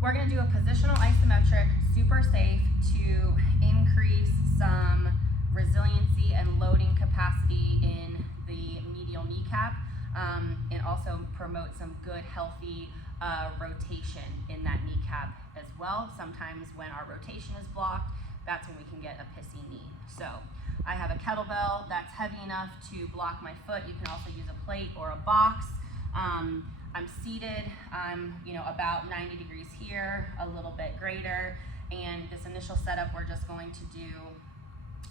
We're going to do a positional isometric, super safe, to increase some resiliency and loading capacity in the medial kneecap, and also promote some good, healthy rotation in that kneecap as well. Sometimes when our rotation is blocked, that's when we can get a pissy knee. So I have a kettlebell that's heavy enough to block my foot. You can also use a plate or a box. I'm seated, I'm about 90 degrees here, a little bit greater, and this initial setup we're just going to do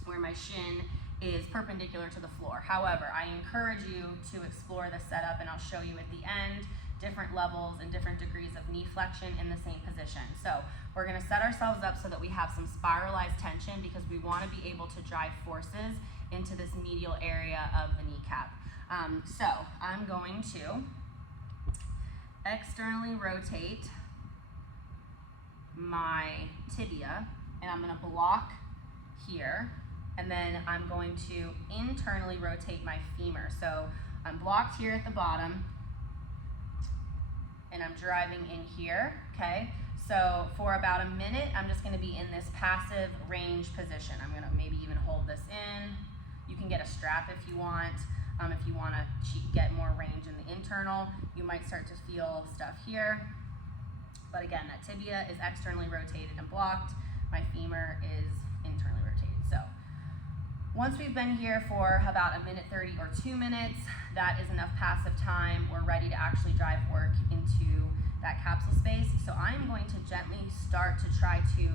where my shin is perpendicular to the floor. However, I encourage you to explore this setup, and I'll show you at the end different levels and different degrees of knee flexion in the same position. So we're going to set ourselves up so that we have some spiralized tension, because we want to be able to drive forces into this medial area of the kneecap. So I'm going to externally rotate my tibia, and I'm going to block here, and then I'm going to internally rotate my femur. So I'm blocked here at the bottom, and I'm driving in here, okay? So for about a minute, I'm just gonna be in this passive range position. I'm gonna maybe even hold this in. You can get a strap if you want. If you wanna get more range in the internal, you might start to feel stuff here. But again, that tibia is externally rotated and blocked. My femur is internally rotated. So once we've been here for about a minute 30 or 2 minutes, that is enough passive time. We're ready to actually drive work into that capsule space. So I'm going to gently start to try to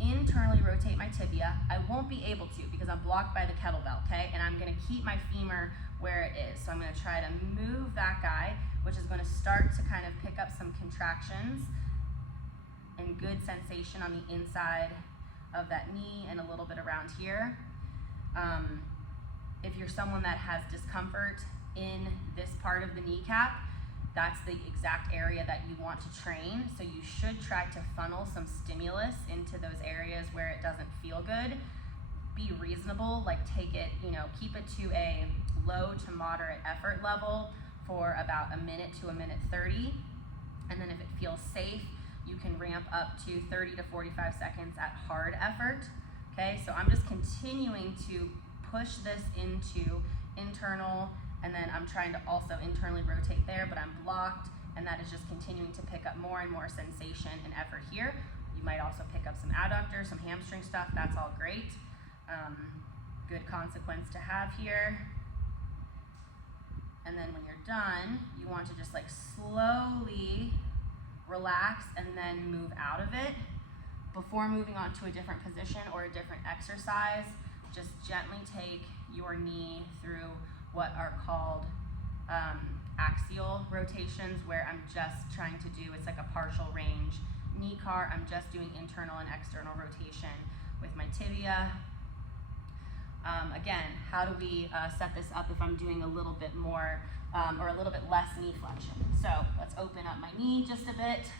internally rotate my tibia. I won't be able to because I'm blocked by the kettlebell, okay? And I'm gonna keep my femur where it is. So I'm gonna try to move that guy, which is gonna start to kind of pick up some contractions and good sensation on the inside of that knee and a little bit around here. If you're someone that has discomfort in this part of the kneecap, that's the exact area that you want to train. So you should try to funnel some stimulus into those areas where it doesn't feel good. Be reasonable, like take it, keep it to a low to moderate effort level for about a minute to a minute 30. And then if it feels safe, you can ramp up to 30 to 45 seconds at hard effort. Okay, so I'm just continuing to push this into internal, and then I'm trying to also internally rotate there, but I'm blocked, and that is just continuing to pick up more and more sensation and effort here. You might also pick up some adductor, some hamstring stuff, that's all great. Good consequence to have here. And then when you're done, you want to just slowly relax and then move out of it. Before moving on to a different position or a different exercise, just gently take your knee through what are called axial rotations, where I'm just trying to do, it's like a partial range knee car. I'm just doing internal and external rotation with my tibia. Again, how do we set this up if I'm doing a little bit more or a little bit less knee flexion? So let's open up my knee just a bit.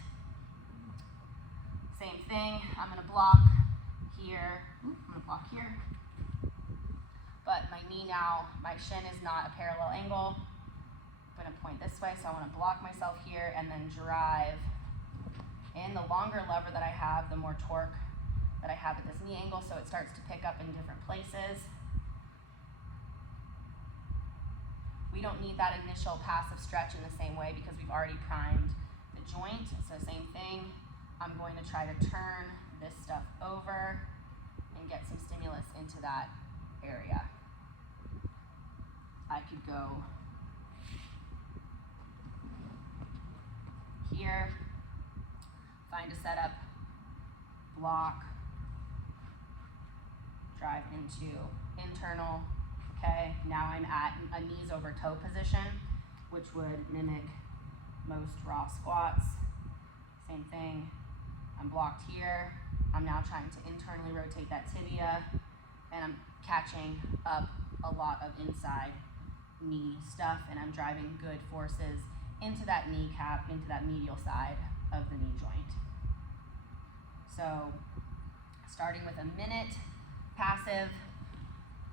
Same thing, I'm gonna block here, I'm gonna block here. But my knee now, my shin is not a parallel angle. I'm gonna point this way, so I wanna block myself here and then drive. And the longer lever that I have, the more torque that I have at this knee angle, so it starts to pick up in different places. We don't need that initial passive stretch in the same way because we've already primed the joint. So same thing, I'm going to try to turn this stuff over and get some stimulus into that area. I could go here, find a setup, block, drive into internal, okay? Now I'm at a knees over toe position, which would mimic most raw squats. Same thing, I'm blocked here. I'm now trying to internally rotate that tibia, and I'm catching up a lot of inside knee stuff, and I'm driving good forces into that kneecap, into that medial side of the knee joint. So starting with a minute passive,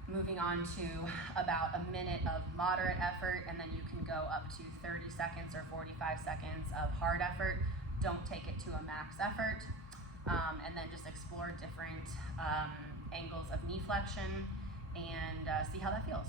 moving on to about a minute of moderate effort, and then you can go up to 30 seconds or 45 seconds of hard effort. don't take it to a max effort, and then just explore different angles of knee flexion and see how that feels.